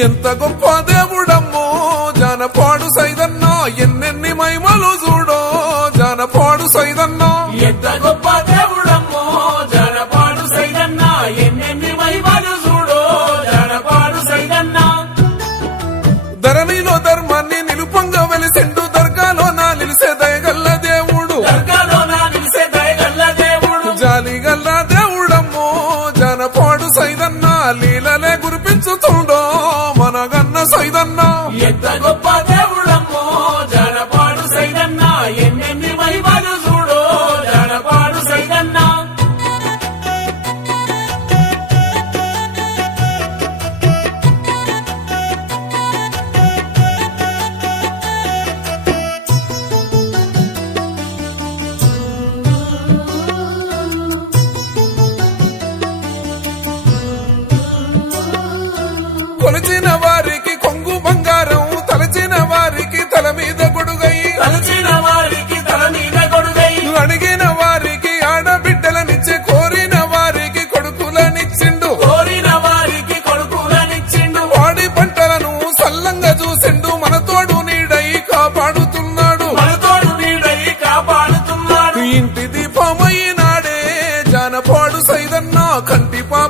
ఎంత గొప్ప దేవుడమ్మో జానపాడు సైదన్నా ఎన్నెన్ని మహిమలు చూడో గొప్ప దేవుడమ్మో జడపాడు సైదన్న ఎన్నెన్ని వైభలు చూడో జడపాడు సైదన్న. కొలిచిన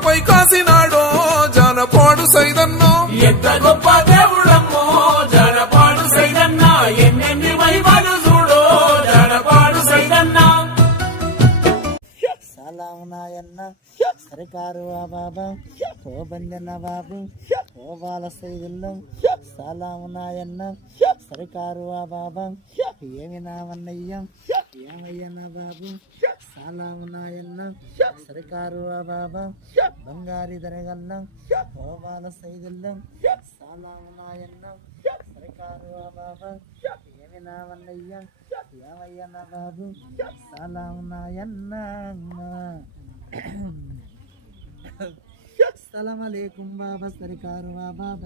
పాపై కాసినాడో జానపాడు సైదన్న. ఎంత గొప్ప దేవుడమ్మో జనపాడు సైదన్న. ఎన్నెన్ని వైభలు చూడో జనపాడు సైదన్న. నాయన్న సరికారు ఆ బాబా ఓ బందెన్న బాబు ఓ బాల సైదుల్లం. సలాము నాయన్న సరికారు ఆ బాబా ఏమి నావన్నయ్య ఏమయ్యన్న బాబు సలాము నాయన్న సరికారు ఆ బాబా బంగారి దరగల్లం ఓ బాల సైదుల్లం సలాము నాయన్న సరికారు ఆ బాబా ఏమి నావన్నయ్య ఏమయ్యన్న బాబు